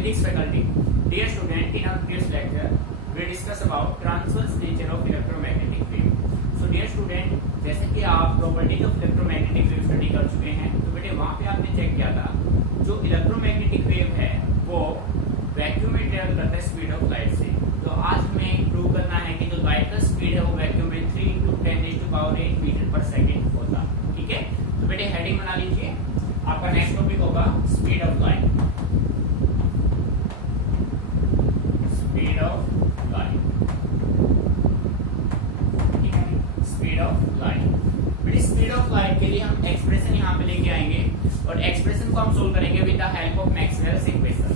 Physics faculty. Dear student, in our previous lecture, we discuss about transverse nature of electromagnetic wave. So dear student, जैसे कि आप properties of electromagnetic wave study कर चुके हैं, तो बेटे वहाँ पे आपने चेक किया था जो इलेक्ट्रोमैग्नेटिक वेव है वो वैक्यूम में ट्रेवल करता है स्पीड ऑफ लाइट से। तो आज हमें प्रूव करना है कि जो लाइट का स्पीड है वो वैक्यूम में 3 × 10⁸ मीटर पर सेकेंड होता। ठीक है, तो बेटे हेडिंग बना लीजिए। आपका नेक्स्ट टॉपिक होगा speed of light. Speed of light, ठीक है, स्पीड ऑफ लाइट। बेटे स्पीड ऑफ लाइट के लिए हम एक्सप्रेशन यहाँ पे लेके आएंगे और एक्सप्रेशन को हम सोल्व करेंगे with the help of Maxwell's equation.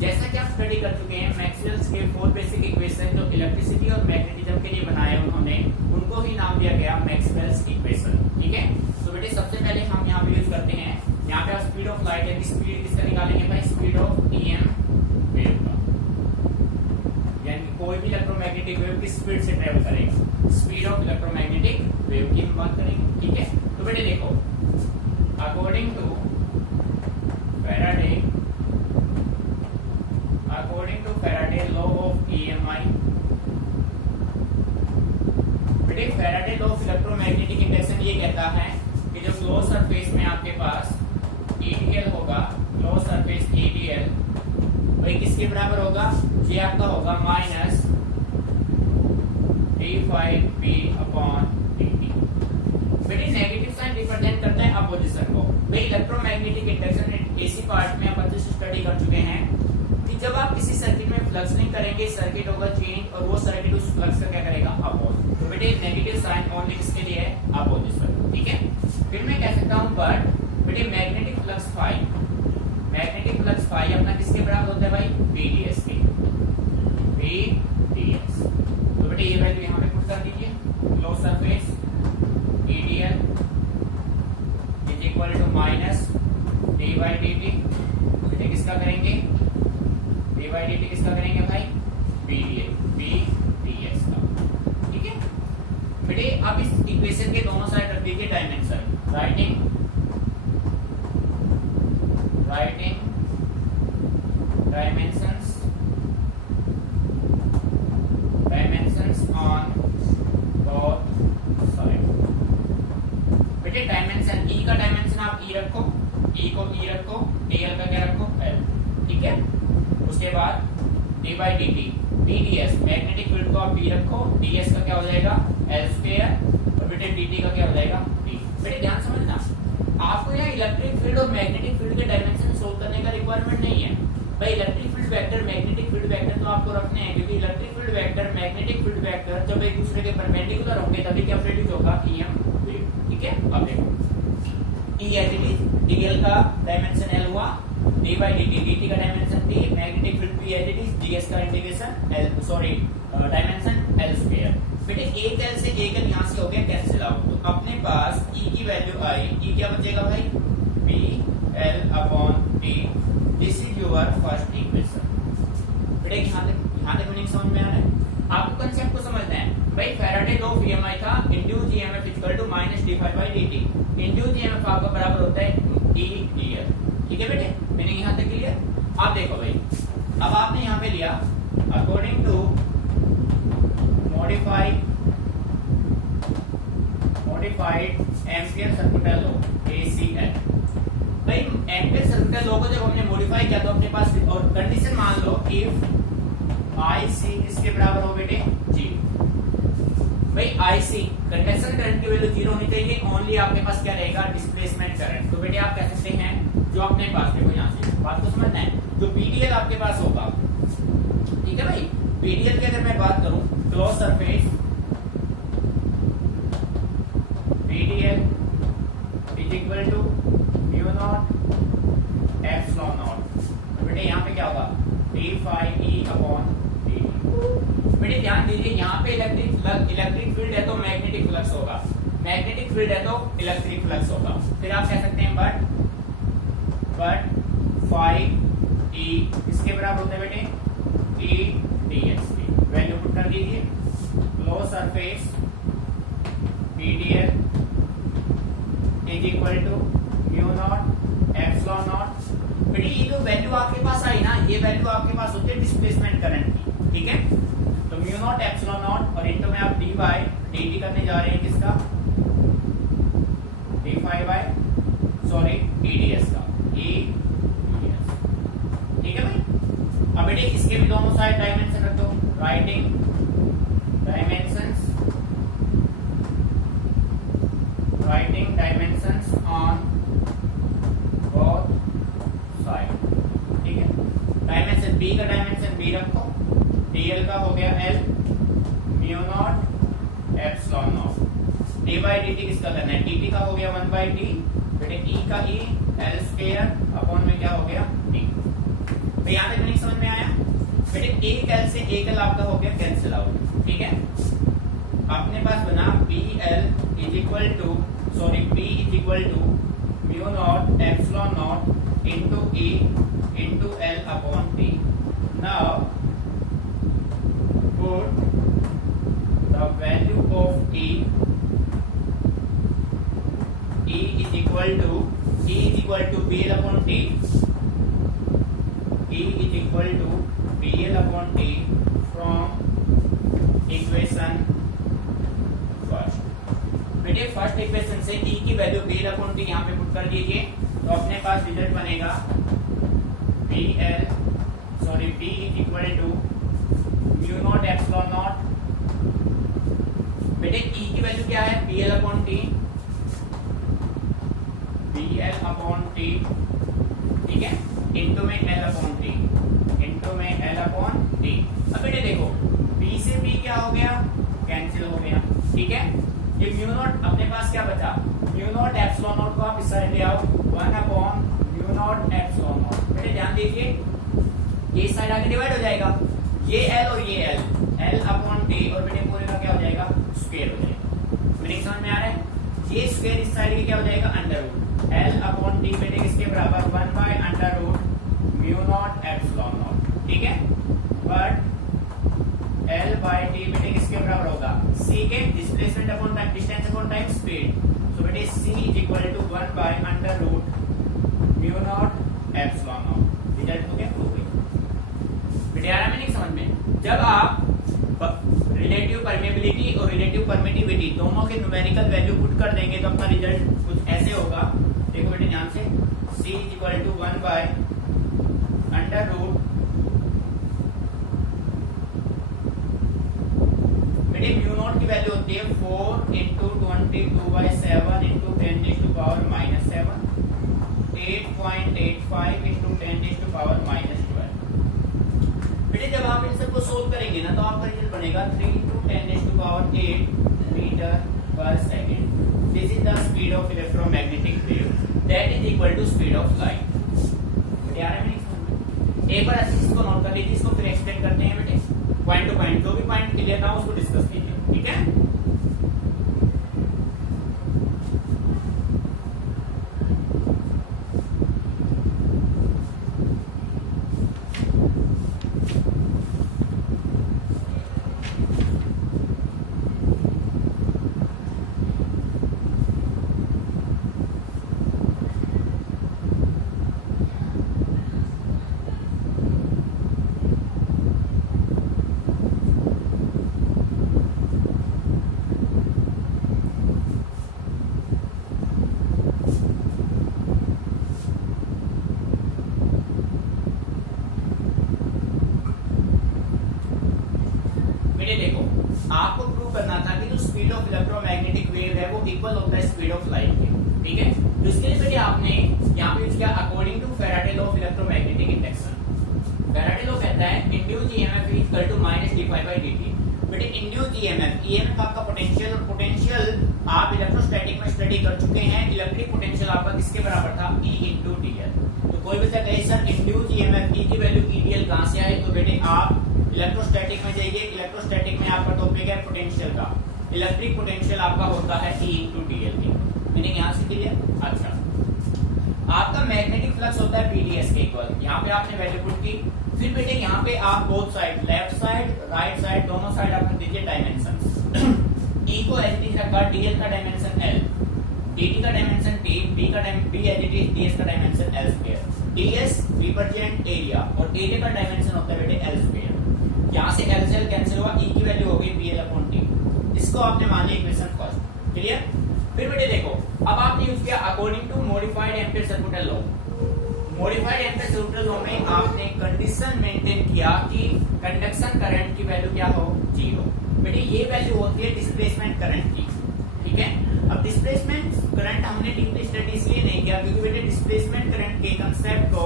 जैसा कि आप स्टडी कर चुके हैं, मैक्सवेल्स के 4 बेसिक इक्वेशन जो इलेक्ट्रिसिटी और मैग्नेटिज्म के लिए बनाए उन्होंने, उनको ही नाम दिया गया मैक्सवेल्स इक्वेशन। ठीक है, तो बेटे सबसे पहले हम यहाँ पे यूज करते हैं, यहाँ पे स्पीड ऑफ लाइट है, स्पीड किसका निकालेंगे भाई, स्पीड ऑफ ईएम वेव का, यानी कोई भी इलेक्ट्रोमैग्नेटिक वेव किस स्पीड से ट्रेवल करेगा, स्पीड ऑफ इलेक्ट्रोमैग्नेटिक वेव की हम बात करेंगे। ठीक है, तो बेटे देखो, according to Faraday law of EMI, बेटे Faraday law of electromagnetic induction ये कहता है कि जो क्लोज सरफेस में आपके पास ईडीएल होगा, क्लोज सरफेस ईडीएल भाई किसके बराबर होगा, ये आपका होगा माइनस d∅p/dt। बेटे नेगेटिव साइन रिप्रेजेंट करता है अपोजिशन को। भाई इलेक्ट्रोमैग्नेटिक इंडक्शन एसी पार्ट में आप अच्छे से स्टडी कर चुके हैं कि जब आप किसी सर्किट में फ्लक्स नहीं करेंगे, सर्किट होगा चेंज और वो सर्किट उस फ्लक्स का क्या करेगा, अपोज। तो बेटे नेगेटिव साइन ओनली किसके लिए है, अपोजिशन। ठीक है, फिर मैं कह सकता हूं बट बेटे magnetic flux phi, magnetic flux phi अपना किसके बराबर होता है भाई, VDS के, VDS। तो बेटे ये वैल्यू यहां पे पुट कर दीजिए, close surface EDL is equal to minus d/dt। बेटे किसका करेंगे, d/dt किसका करेंगे भाई, VDS का। ठीक है बेटे, अब इस इक्वेशन के दोनों साइड रख दीजिए dimension, writing dimensions on both sides। बेटे डायमेंशन, ई का डायमेंशन आप ई रखो, ई को ई रखो, dl का क्या रखो, l। ठीक है, उसके बाद d/dt, dds मैग्नेटिक फील्ड को आप b रखो, ds का क्या हो जाएगा, l² और बेटे dt का क्या हो जाएगा, d। बेटे ध्यान समझना, आपको यहाँ इलेक्ट्रिक फील्ड और मैग्नेटिक फील्ड के डायमेंशन सोल्व करने का रिक्वायरमेंट नहीं है भाई। Electric field vector, magnetic field vector तो आपको रखने हैं, क्योंकि electric field vector, magnetic field vector जब एक दूसरे के परपेंडिकुलर होंगे तभी क्या प्रोड्यूस होगा, ईएम वेव। ठीक है, अब देखो E as it is, dl का डायमेंशन l हुआ, d/dt dt का dimension d, magnetic field P as it is, ds का integration l, sorry dimension l²। बेटे एक l से एक l यहां से हो गया कैंसिल आउट, तो अपने पास E की वैल्यू आई, E क्या बचेगा भाई, PL/d। This is your first equation. बेटे यहां तक मीनिंग समझ में आ रहा है, आपको कांसेप्ट को समझना है भाई। फैराडे लॉ ऑफ ईएमआई था induced EMF equal to minus d∅/dt। Induced EMF आपका बराबर होता है EDL। ठीक है बेटे, मीनिंग यहां तक क्लियर। अब देखो भाई, अब आपने यहां पे लिया according to modified Ampere circuital law ACL। भाई एम्पियर सर्किटल लॉ को जब हमने मॉडिफाई किया तो अपने पास और कंडीशन मान लो इफ IC किसके बराबर हो बेटे, 0। भाई IC कंडक्शन करंट की वैल्यू 0 होनी चाहिए, ओनली आपके पास क्या रहेगा, डिस्प्लेसमेंट करंट। तो बेटे आप कह सकते हैं जो अपने पास, देखो यहां से बात को समझना है, जो PDL आपके पास होगा, ठीक है भाई, PDL की अगर मैं बात करूं, close surface PDL is equal to μ0 ε0। तो बेटे यहाँ पे क्या होगा, d∅e/dt। बेटे ध्यान दीजिए, यहाँ पे इलेक्ट्रिक फील्ड है तो मैग्नेटिक फ्लक्स होगा, मैग्नेटिक फील्ड है तो इलेक्ट्रिक फ्लक्स होगा। फिर आप कह सकते हैं बट phi e किसके बराबर होता है बेटे, EDS की वैल्यू पुट कर दीजिए, close surface PDL is equal to μ0 ε0। बेटे ये जो वैल्यू आपके पास आई ना, ये वैल्यू करंट की, ठीक है। तो म्यू नॉट एप्सिलॉन नॉट और इनटू में आप डी बाई डी टी करने जा रहे हैं किसका, D five by sorry EDS का, ईडीएस, ठीक है भाई। अब बेटे इसके भी दोनों साइड डायमेंशन रख दो, writing dimensions, writing dimensions on both side, ठीक है। डायमेंशन बी का डायमेंशन बी रखो, डीएल का हो गया L, mu naught epsilon naught, D by D T किसका करना है, डी टी का हो गया 1 बाई टी, बेटे ई का ई, एल स्क्वायर अपॉन में क्या हो गया टी। तो यहां तक नहीं समझ में आया बेटे, एक एल से एक एल आपका हो गया कैंसिल आउट, ठीक है। अपने पास बना B L is equal to sorry B is equal to mu naught epsilon naught into E into L upon T. Now put the value of E, E is equal to BL upon T, E is equal to BL upon T from equation first। बेटे first equation से E की value BL upon T यहाँ पे put कर दीजिए, तो अपने पास result बनेगा B is equal to mu naught epsilon not, बेटे E की वैल्यू क्या है BL upon T, BL upon T, ठीक है, इनटू में L अपॉन T, इनटू में L अपॉन T। अब बेटे देखो B से B क्या हो गया, कैंसिल हो गया, ठीक है। ये म्यू नॉट अपने पास क्या बचा, म्यू नॉट एप्सिलॉन नॉट को आप इस साइड ले आओ, 1 upon mu naught epsilon not. बेटे ध्यान दीजिए ये इस साइड आके डिवाइड हो जाएगा, ये L और ये L अपॉन T, और बेटे पूरे का क्या हो जाएगा स्क्वायर हो जाएगा। मीनिंग समझ में आ रहा है, ये स्क्वायर इस साइड की क्या हो जाएगा under root, L upon T बेटे किसके बराबर 1 by under root mu naught epsilon naught, ठीक है। बट L बाय T बेटे किसके बराबर होगा, C के displacement upon time, distance upon time speed, so बेटे C is equal to 1 by under root mu naught epsilon naught. Result हो गया, हो गई बेटे। आ रहा है समझ में, जब आप रिलेटिव परमेबिलिटी और रिलेटिव परमिटिविटी दोनों के न्यूमेरिकल वैल्यू पुट कर देंगे तो अपना रिजल्ट कुछ ऐसे होगा। देखो बेटे ध्यान से, C is equal to 1 by under root, बेटे म्यू नॉट की वैल्यू होती है 4 इंटू 22/7 इंटू 10⁻⁻7, 8.85 इंटू 10⁻⁻12। बेटे जब आप इन सबको सोल्व करेंगे ना तो आपका रिजल्ट बनेगा 3 इंटू 10⁸ मीटर पर second. This is the speed of electromagnetic wave that is equal to speed of light. बेटे आ रहा है नहीं, एक बार ऐसे इसको नोट कर लीजिए, इसको फिर एक्सप्लेन करते हैं बेटे पॉइंट टू पॉइंट, जो भी पॉइंट क्लियर ना उसको डिस्कस कीजिए, ठीक है। आपको प्रूव करना था कि जो स्पीड ऑफ इलेक्ट्रोमैग्नेटिक वेव है वो इक्वल होता है स्पीड ऑफ लाइट के, ठीक है। तो इसके लिए आपने यहाँ पे यूज किया according to Faraday law of electromagnetic induction. Faraday law कहता है induced EMF is equal to -d∅dt। बेटे इंड्यूस्ड ईएमएफ आपका पोटेंशियल, और पोटेंशियल आप इलेक्ट्रोस्टैटिक में स्टडी कर चुके हैं। इलेक्ट्रिक पोटेंशियल आपका किसके बराबर था, E × dl। तो कोई बच्चा कहे सर इंड्यूस्ड ईएमएफ E की वैल्यू dl कहां से आए, तो बेटे आप इलेक्ट्रोस्टैटिक में जाइए। इलेक्ट्रोस्टैटिक में आपका टॉपिक है पोटेंशियल का, इलेक्ट्रिक पोटेंशियल आपका होता है E × dl की। मीनिंग यहां से क्लियर। अच्छा, आपका मैग्नेटिक फ्लक्स होता है pds के इक्वल। यहाँ पे आपने वैल्यू पुट की, फिर बेटे यहाँ पे आप both side, left side right side, दोनों साइड आप दीजिए डायमेंशन। E को एज इट इज रखा, dl का डायमेंशन l, dt का dimension t, b as it is ds का dimension l square. ds represent area और एरिया का डायमेंशन होता है बेटे l स्क्वायर। यहाँ से एल से एल कैंसिल हुआ, ई की वैल्यू हो गई BL अपॉन टी। इसको आपने मान लिया इक्वेशन फर्स्ट। क्लियर? फिर बेटे देखो, अब आपने यूज किया according to modified Ampere circuital law. Modified Ampere circuital law में आपने कंडीशन मेंटेन किया कि कंडक्शन करंट की वैल्यू क्या हो, 0। बेटे ये वैल्यू होती है डिस्प्लेसमेंट करंट की। ठीक है, अब डिस्प्लेसमेंट करंट हमने डीपली स्टडी इसलिए नहीं किया क्योंकि बेटे डिस्प्लेसमेंट करंट के कंसेप्ट को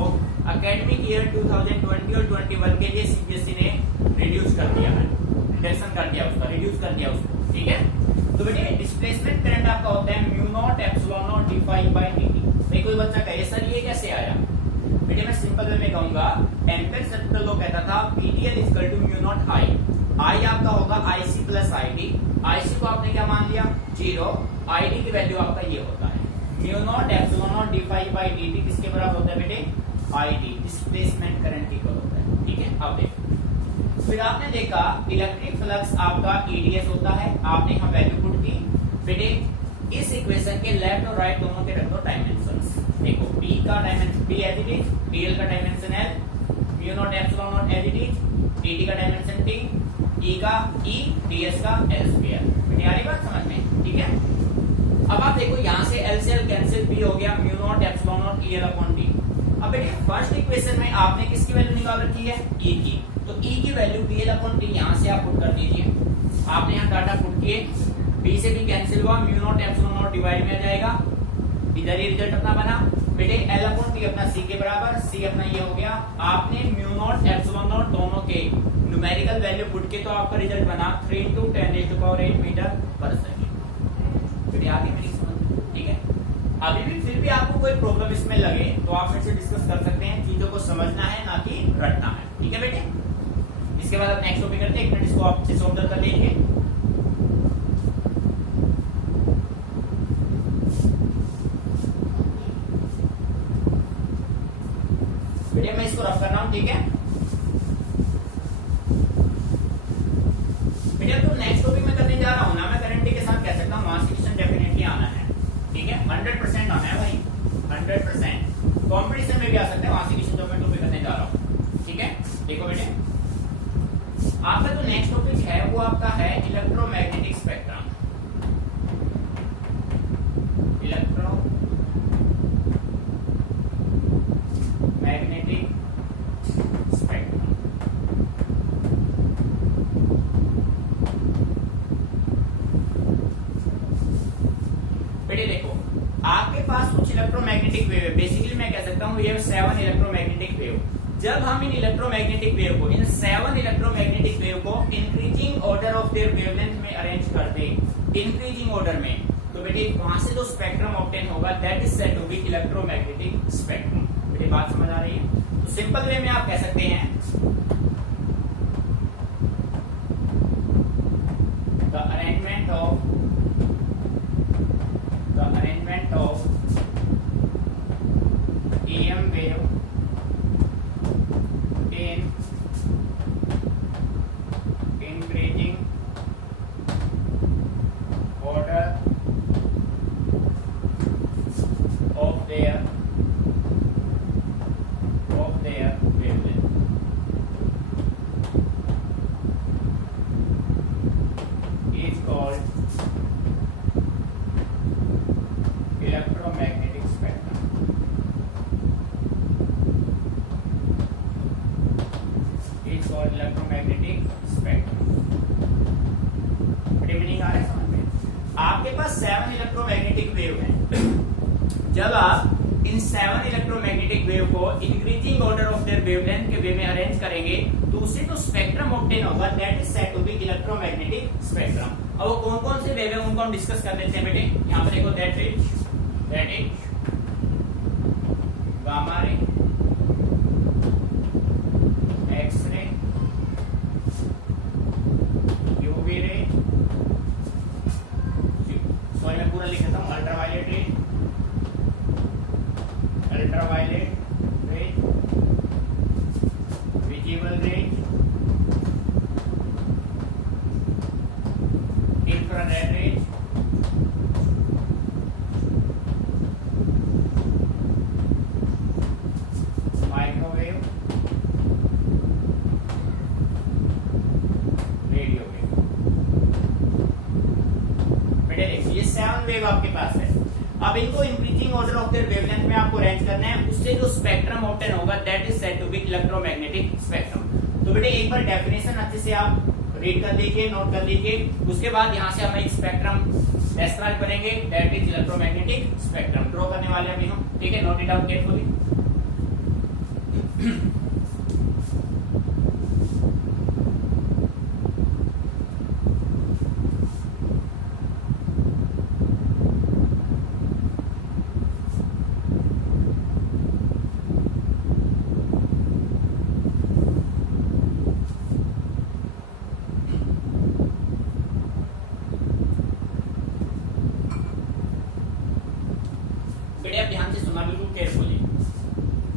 एकेडमिक ईयर 2020 और 21 के लिए सीबीएसई ने रिड्यूस कर दिया है, रिडक्शन कर दिया उसका, रिड्यूस कर दिया उसको। ठीक है, तो बेटे डिस्प्लेसमेंट करंट आपका होता है mu naught epsilon naught D phi by dt। भाई कोई बच्चा कहे सर ये कैसे आया, बेटे मैं सिंपल वे में कहूंगा, एम्पीयर सर्किटल लॉ कहता था PTL equal to mu naught I। I आपका होगा IC प्लस ID। IC को आपने क्या मान लिया, 0। ID की वैल्यू आपका ये होता है mu naught epsilon naught D phi by dt। किसके बराबर होता है बेटे, ID, डिस्प्लेसमेंट करंट इक्वल होता है। ठीक है, अब देखो फिर आपने देखा इलेक्ट्रिक फ्लक्स आपका EDS होता है, आपने यहाँ वैल्यू पुट की। बेटे इस इक्वेशन के लेफ्ट और राइट दोनों के रख दो डायमेंशंस। देखो P का dimension P as it is, PL का dimension L, mu naught epsilon naught as it is, dt का डायमेंशन T, E का E, ds का L स्क्वायर। बेटे आ रही बात समझ में? ठीक है, अब आप देखो यहाँ से L से L कैंसिल, P हो गया mu naught epsilon not EL upon T। अब बेटे फर्स्ट इक्वेशन में आपने किसकी वैल्यू निकाल रखी है, E की, तो E की वैल्यू BL अपॉन T यहाँ से आप पुट कर दीजिए। आपने यहाँ डाटा पुट किए, B से B कैंसिल हुआ, mu naught epsilon not divide में आ जाएगा, इधर ही रिजल्ट अपना बना। बेटे L अपॉन T अपना C के बराबर, C अपना ये हो गया। आपने म्यू नॉट एप्सिलॉन नॉट दोनों के न्यूमेरिकल वैल्यू पुट के तो आपका रिजल्ट बना 3 × 10⁸ मीटर पर सेकंड। बेटे आगे मेरी समझ, ठीक है। अभी भी फिर भी आपको कोई प्रॉब्लम इसमें लगे तो आप मेरे से डिस्कस कर सकते हैं, चीजों को समझना है ना कि रटना है। ठीक है बेटे, इसके बाद आप नेक्स्ट टॉपिक करते हैं, एक मिनट इसको आप अच्छे से ऑब्जर्व कर लीजिए। बेटे मैं इसको रफ कर रहा हूं, ठीक है। बेटे तो नेक्स्ट टॉपिक में करने जा रहा हूं ना, मैं करंट के साथ कह सकता हूं मास इक्वेशन डेफिनेटली आना है। ठीक है, 100% आना है भाई, 100%। कॉम्पिटिशन में भी आ सकते हैं मास इक्वेशन जो मैं टॉपिक करने जा रहा हूं। ठीक है, देखो बेटे आपका जो नेक्स्ट टॉपिक है वो आपका है इलेक्ट्रोमैग्नेटिक स्पेक्ट्रम। Electromagnetic spectrum. बेटे देखो आपके पास कुछ इलेक्ट्रोमैग्नेटिक वेव है, बेसिकली मैं कह सकता हूं ये 7 इलेक्ट्रोमैग्नेटिक वेव। जब हम इन इलेक्ट्रोमैग्नेटिक वेव को, इन 7 इलेक्ट्रोमैग्नेटिक वेव को increasing order of their wavelength में अरेंज करते, इंक्रीजिंग ऑर्डर में, तो बेटे वहां से जो स्पेक्ट्रम ऑब्टेन होगा that is said to be electromagnetic spectrum. बेटे बात समझ आ रही है? तो सिंपल वे में आप कह सकते हैं the arrangement of EM wave in increasing order of their wavelength is called electromagnetic spectrum. Is called electromagnetic spectrum. बड़ी मीनिंग आ रहा है समझ में? आपके पास 7 इलेक्ट्रोमैग्नेटिक वेव हैं। जब आप इन 7 इलेक्ट्रोमैग्नेटिक वेव को increasing order of their wavelength के वे में अरेंज करेंगे तो उससे तो स्पेक्ट्रम ऑब्टेन होगा that is said to be electromagnetic spectrum. अब वो कौन कौन से वेव है उनको हम डिस्कस कर लेते हैं बेटे। यहाँ पर देखो that is gamma ray, X ray, UV ray, sorry मैं पूरा लिख देता हूँ, अल्ट्रावायलेट रे, अल्ट्रावायलेट रे, विजिबल रे, इंफ्रारेड रे, माइक्रोवेव, बेटे देखो ये 7 वेव आपके पास है। अब इनको increasing order of their wavelength में आपको अरेंज करना है, उससे जो स्पेक्ट्रम ऑब्टेन होगा that is said to be electromagnetic spectrum. तो बेटे एक बार डेफिनेशन अच्छे से आप रीड कर लीजिए, नोट कर लीजिए, उसके बाद यहाँ से हम एक स्पेक्ट्रम डिस्क्राइब करेंगे that is electromagnetic spectrum. Draw करने वाले अभी हम, ठीक है, नोट इट डाउन केयरफुली।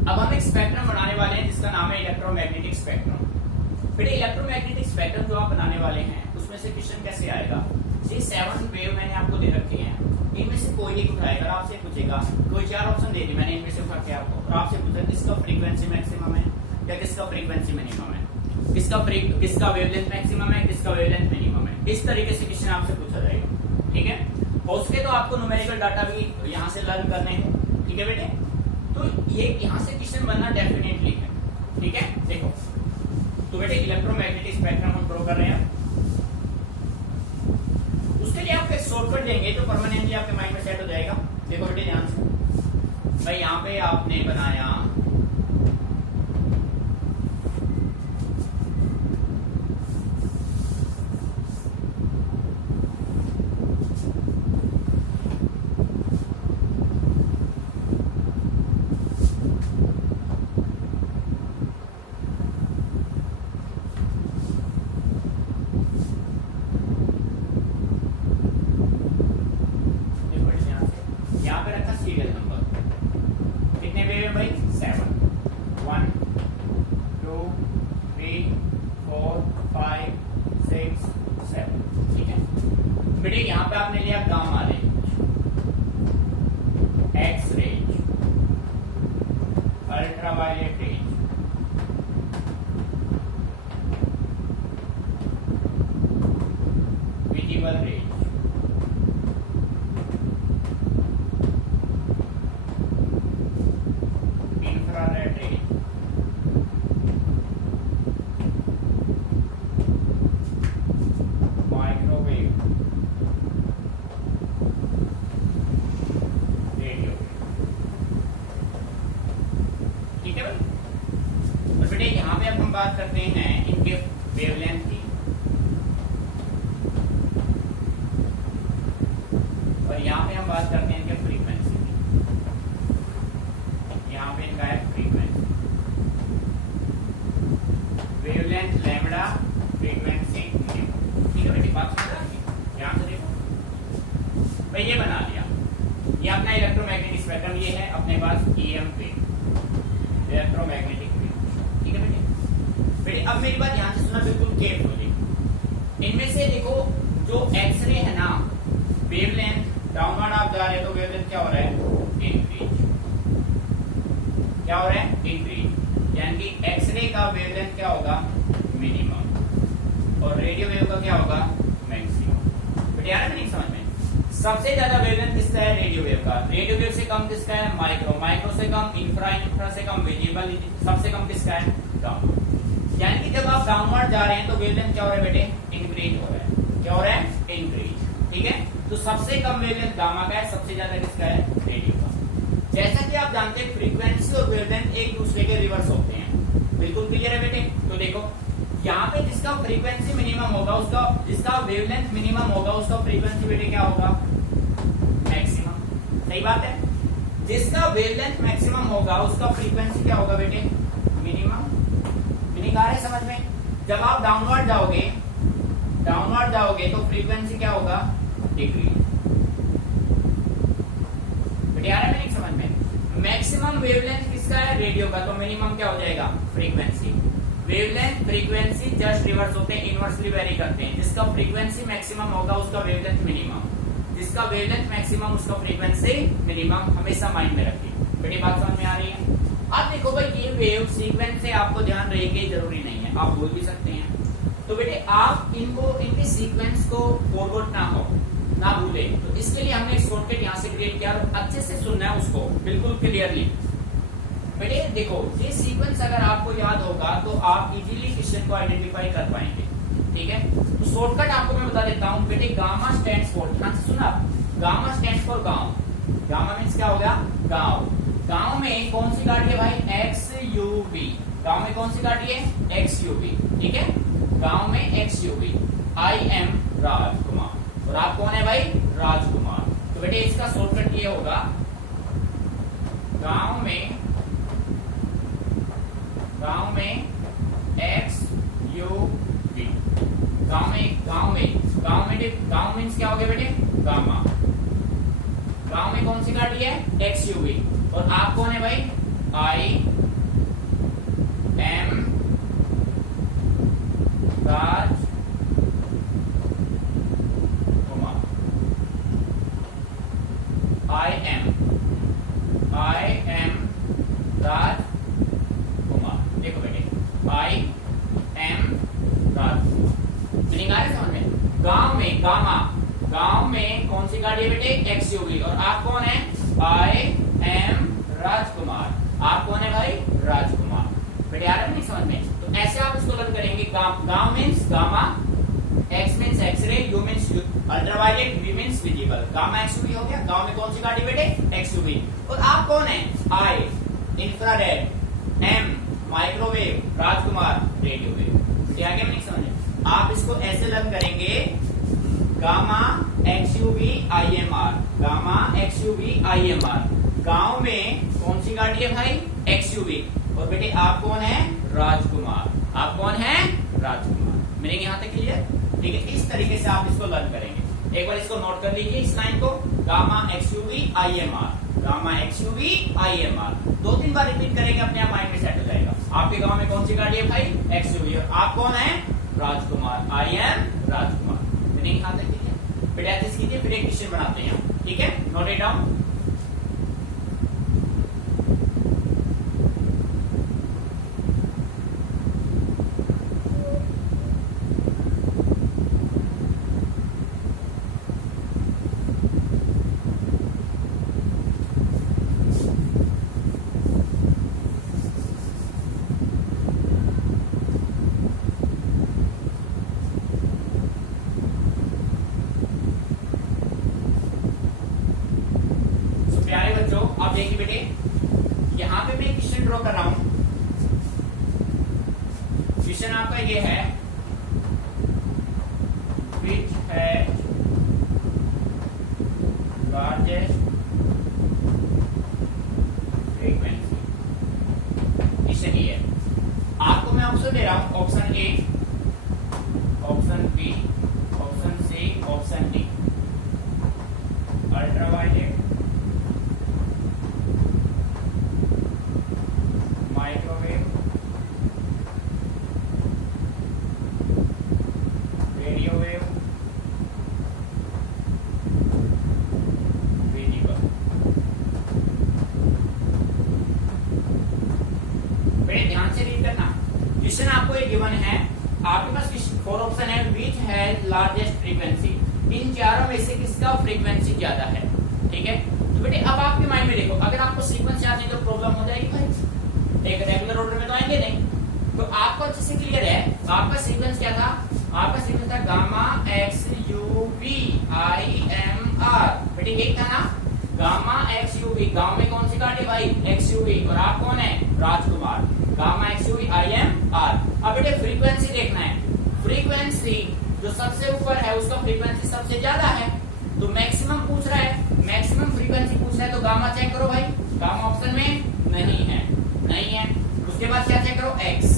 अब हम एक स्पेक्ट्रम बनाने वाले हैं जिसका नाम है इलेक्ट्रोमैग्नेटिक स्पेक्ट्रम। बेटे इलेक्ट्रोमैग्नेटिक स्पेक्ट्रम जो आप बनाने वाले हैं उसमें से क्वेश्चन कैसे आएगा? ये 7 वेव मैंने आपको दे रखे हैं, इनमें से कोई एक उठाएगा, आपसे पूछेगा, कोई 4 ऑप्शन दे दी मैंने, इनमें से उठा के आपको, और आपसे पूछा किसका फ्रीक्वेंसी मैक्सिमम है या किसका फ्रीक्वेंसी मिनिमम है, किसका वेवलेंथ मैक्सिमम है, किसका वेवलेंथ मिनिमम है। इस तरीके से क्वेश्चन आपसे पूछा जाएगा, ठीक है। और उसके तो आपको न्यूमेरिकल डाटा भी यहाँ से लर्न करने हैं, ठीक है बेटे। तो ये यहाँ से क्वेश्चन बनना डेफिनेटली है, ठीक है। देखो तो बेटे इलेक्ट्रोमैग्नेटिक स्पेक्ट्रम हम ड्रॉ कर रहे हैं, उसके लिए आप एक शॉर्टकट देंगे तो परमानेंटली आपके माइंड में सेट हो जाएगा। देखो बेटे ध्यान से, भाई यहाँ पे आपने बनाया यहाँ पे आपने लिया gamma range, x range, ultraviolet range, visible range, infrared range, microwave, बात करते हैं इनके वेवलेंथ की, और यहाँ पे हम बात करते हैं इनके फ्रीक्वेंसी की। यहाँ पे इनका है frequency, wavelength lambda, frequency minimum, ठीक है बेटी। बात समझ रही है? ध्यान से देखो भाई, ये बना लिया, ये अपना इलेक्ट्रोमैग्नेटिक स्पेक्ट्रम, ये है अपने पास EM वेव, इलेक्ट्रोमैग्नेटिक वेव, ठीक है बेटी। अब मेरी बात ध्यान से सुना बिल्कुल केयरफुली। इनमें से देखो जो एक्सरे है ना, वेवलेंथ डाउनवर्ड आप जा रहे हैं तो वेवलेंथ क्या हो रहा है? इंक्रीज। क्या हो रहा है? इंक्रीज। यानी कि एक्सरे का वेवलेंथ क्या होगा? मिनिमम, और रेडियो वेव का क्या होगा? मैक्सिमम। बेटे यार नहीं समझ में, सबसे ज्यादा वेवलेंथ किसका है? रेडियो वेव का। रेडियो वेव से कम किसका है? माइक्रो। माइक्रो से कम इंफ्रा, इंफ्रा से कम विजिबल, सबसे कम किसका है? गामा। यानी कि जब आप डाउनवर्ड जा रहे हैं तो वेवलेंथ क्या हो रहा है बेटे? इंक्रीज हो रहा है। क्या हो रहा है? इंक्रीज, ठीक है। तो सबसे कम वेवलेंथ गामा का है, सबसे ज्यादा किसका है? रेडियो का। जैसा कि आप जानते हैं फ्रीक्वेंसी और वेवलेंथ एक दूसरे के रिवर्स होते हैं, बिल्कुल क्लियर है बेटे। तो देखो यहाँ पे जिसका फ्रीक्वेंसी मिनिमम होगा उसका, जिसका वेवलेंथ मिनिमम होगा उसका फ्रीक्वेंसी बेटे क्या होगा? मैक्सिमम। सही बात है। जिसका वेवलेंथ मैक्सिमम होगा उसका फ्रीक्वेंसी क्या होगा बेटे? मिनिमम। आ रहा है समझ में? जब आप डाउनवर्ड जाओगे तो फ्रीक्वेंसी क्या होगा? डिक्रीज। बेटे आ रहा है समझ में? मैक्सिमम वेवलेंथ किसका है? रेडियो का। तो मिनिमम क्या हो जाएगा? Frequency. Wavelength frequency just reverse होते हैं, इनवर्सली वेरी करते हैं। जिसका फ्रीक्वेंसी मैक्सिमम होगा उसका वेवलेंथ मिनिमम, जिसका वेवलेंथ मैक्सिमम उसका फ्रीक्वेंसी मिनिमम। हमेशा माइंड में रखिए बेटी, बात समझ में आ रही है? अब देखो भाई ये वेव सीक्वेंस से आपको ध्यान रहेंगे जरूरी नहीं है, आप बोल भी सकते हैं। तो बेटे आप इनके सीक्वेंस को फॉरवर्ड ना हो, ना भूले। तो इसके लिए हमने एक शॉर्टकट यहाँ से क्रिएट किया और अच्छे से सुनना है उसको बिल्कुल क्लियरली। बेटे देखो, ये सीक्वेंस अगर आपको याद होगा तो आप इजीली क्वेश्चन को आइडेंटिफाई कर पाएंगे। ठीक है, तो शॉर्टकट आपको मैं बता देता हूँ। बेटे गामा स्टैंड्स फॉर, ध्यान से सुना, गामा स्टैंड्स फॉर गांव। गामा मीन्स क्या हो गया? गांव। गांव में कौन सी गाड़ी है भाई? एक्सयूवी। गांव में कौन सी गाड़ी है? एक्सयूवी। ठीक है, गांव में एक्सयूवी। आई एम राजकुमार। और आप कौन है भाई? राजकुमार। तो बेटे इसका शॉर्टकट ये होगा, गांव में एक्सयूवी। गांव मीन्स क्या हो गया बेटे? गामा। गांव में कौन सी गाड़ी है? एक्सयूवी। और आप कौन है भाई? I am Rajkumar. I am Rajkumar. देखो बेटे, आई एम राजकुमार। मीनिंग आ रहा है समझ में? गांव में कौन सी गाड़ी है बेटे? एक्सयूवी। और आप कौन है? आई एम राजकुमार। आप कौन है भाई? राजकुमार। बेटे आ रहा है नहीं समझ में? तो ऐसे आप इसको लर्न करेंगे। गांव means gamma, X means x-ray, U means ultraviolet, V means visible. Gamma X U V हो गया। गांव में कौन सी गाड़ी बेटे? एक्सयूवी। और आप कौन है? आई इंफ्रारेड, एम माइक्रोवेव, राजकुमार रेडियो वेव। आगे नहीं समझे? आप इसको ऐसे लर्न करेंगे, gamma XUV IMR, gamma XUV IMR. गांव में कौन सी गाड़ी है भाई? एक्सयूवी। और बेटे आप कौन है? राजकुमार। आप कौन है? राजकुमार। मीनिंग यहां तक क्लियर? ठीक है, इस तरीके से आप इसको लर्न करेंगे। एक बार इसको नोट कर लीजिए इस लाइन को, gamma XUV IMR, gamma XUV IMR. 2-3 बार रिपीट करेंगे, अपने आप माइंड में सेट हो जाएगा। आपके गांव में कौन सी गाड़ी है भाई? एक्सयूवी। और आप कौन है? राजकुमार। I am Rajkumar. मीनिंग यहां तक ठीक है? फिर ऐसे कीजिए, फिर एक क्वेश्चन बनाते हैं। ठीक है, नोट इट डाउन। अब देखिए बेटे, यहां पे मैं क्वेश्चन ड्रॉ कर रहा हूं। क्वेश्चन आपका ये है, which has largest frequency। Question ये है, आपको मैं ऑप्शन दे रहा हूं, option A, option B, option C, option D. Ultraviolet, microwave, radio wave, visible. बेटे ध्यान से रीड करना, क्वेश्चन आपको ये गिवन है, आपके पास 4 ऑप्शन है, विच हैज लार्जेस्ट फ्रीक्वेंसी। इन चारों में से किसका फ्रीक्वेंसी ज्यादा है? ठीक है, तो बेटे अब आपके माइंड में देखो, अगर आपको सीक्वेंस याद नहीं तो प्रॉब्लम हो जाएगी भाई, एक रेगुलर ऑर्डर में तो आएंगे नहीं। तो आपको अच्छे से क्लियर है, आपका सीक्वेंस क्या था? आपका सीक्वेंस था gamma X U V I M R. बेटे यही था ना, गामा एक्स यू वी। गांव में कौन सी गाड़ी भाई? X U V. और आप कौन है? Rajkumar. Gamma X U V I M R. अब बेटे फ्रीक्वेंसी देखना है, फ्रीक्वेंसी जो सबसे ऊपर है उसका फ्रीक्वेंसी सबसे ज्यादा है, तो मैक्सिमम पूछ रहा है, मैक्सिमम फ्रीक्वेंसी पूछ रहा है, तो गामा चेक करो भाई, गामा ऑप्शन में नहीं है, नहीं है। उसके बाद क्या चेक करो? एक्स,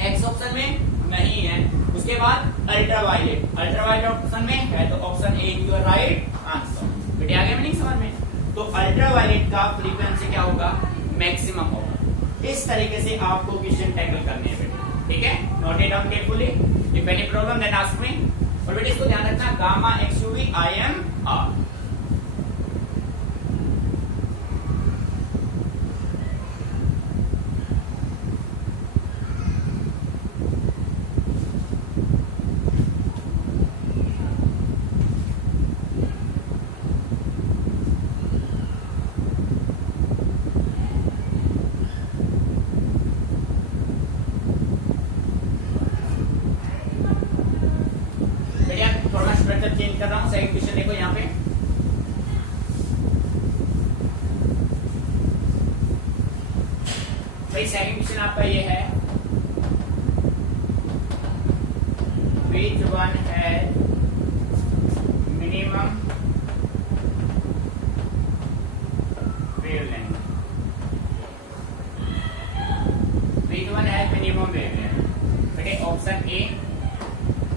एक्स ऑप्शन में नहीं है। उसके बाद अल्ट्रावायलेट, अल्ट्रावायलेट ऑप्शन में है, तो option A is your right answer. बेटे आगे में नहीं समझ में? तो अल्ट्रावायलेट का फ्रीक्वेंसी क्या होगा? मैक्सिमम होगा। इस तरीके से आपको क्वेश्चन टैकल करने हैं बेटे, ठीक है? Note it down carefully, if any problem then ask me. और बेटे इसको ध्यान रखना, gamma X U V I M R. Change कर रहा हूँ। सेकंड क्वेश्चन देखो यहाँ पे, भाई सेकंड क्वेश्चन आपका ये है, which one has minimum wavelength? Which one has minimum wavelength? बेटे option A,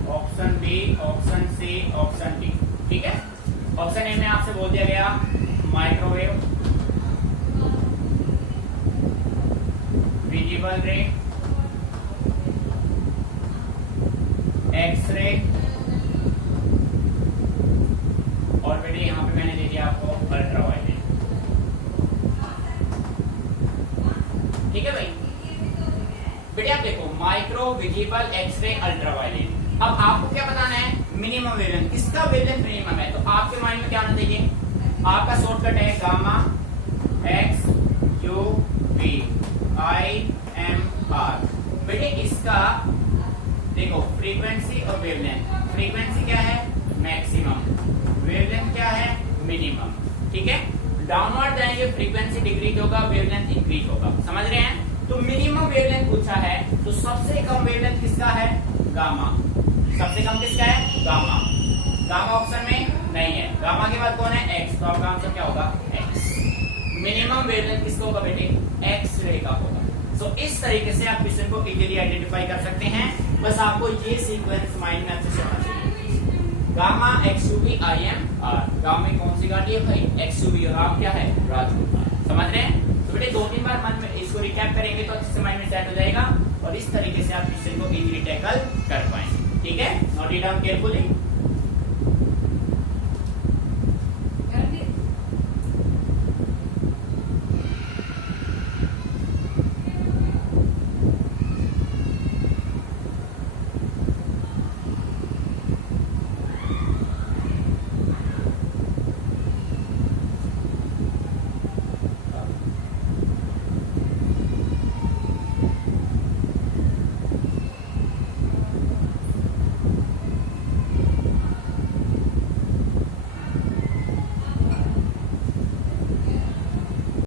option B, option C, option D. ठीक है, ऑप्शन ए में आपसे बोल दिया गया माइक्रोवेव, विजिबल रे, एक्सरे, और बेटे यहां पे मैंने दे दिया आपको अल्ट्रावायलेट। ठीक है भाई, बेटे आप देखो माइक्रो, विजिबल, एक्सरे, अल्ट्रावायलेट। अब आपको क्या बताना है? Minimum wavelength. किसका वेवलेंथ मिनिमम है? तो आपके माइंड में क्या होना चाहिए? आपका शॉर्टकट है gamma, X U V I M R. बेटे इसका देखो फ्रीक्वेंसी और वेवलेंथ। फ्रीक्वेंसी क्या है? मैक्सिमम। वेवलेंथ क्या है? मिनिमम। ठीक है, डाउनवर्ड जाएंगे फ्रीक्वेंसी डिक्रीज होगा, वेवलेंथ इंक्रीज होगा। समझ रहे हैं? तो मिनिमम वेवलेंथ पूछा है, तो सबसे कम वेवलेंथ किसका है? गामा। सबसे कम किसका है? गामा। गामा ऑप्शन में नहीं है। गामा के बाद कौन है? एक्स। तो आपका आंसर क्या होगा? एक्स। मिनिमम वेवलेंथ किसका होगा बेटे? एक्स रे का होगा। सो इस तरीके से आप क्वेश्चन को इजीली आइडेंटिफाई कर सकते हैं। बस आपको ये सीक्वेंस माइंड में अच्छे से होना चाहिए। Gamma, X U V, I M, R. गामा में कौन सी गाड़ी है भाई? एक्सयूवी। और आप क्या है? राजपूत। समझ रहे हैं? तो बेटे 2-3 बार मन में इसको रिकैप करेंगे तो अच्छे से माइंड में सेट हो जाएगा, और इस तरीके से आप क्वेश्चन को इजीली टैकल कर पाएंगे। ठीक है, नोट इट डाउन केयरफुली।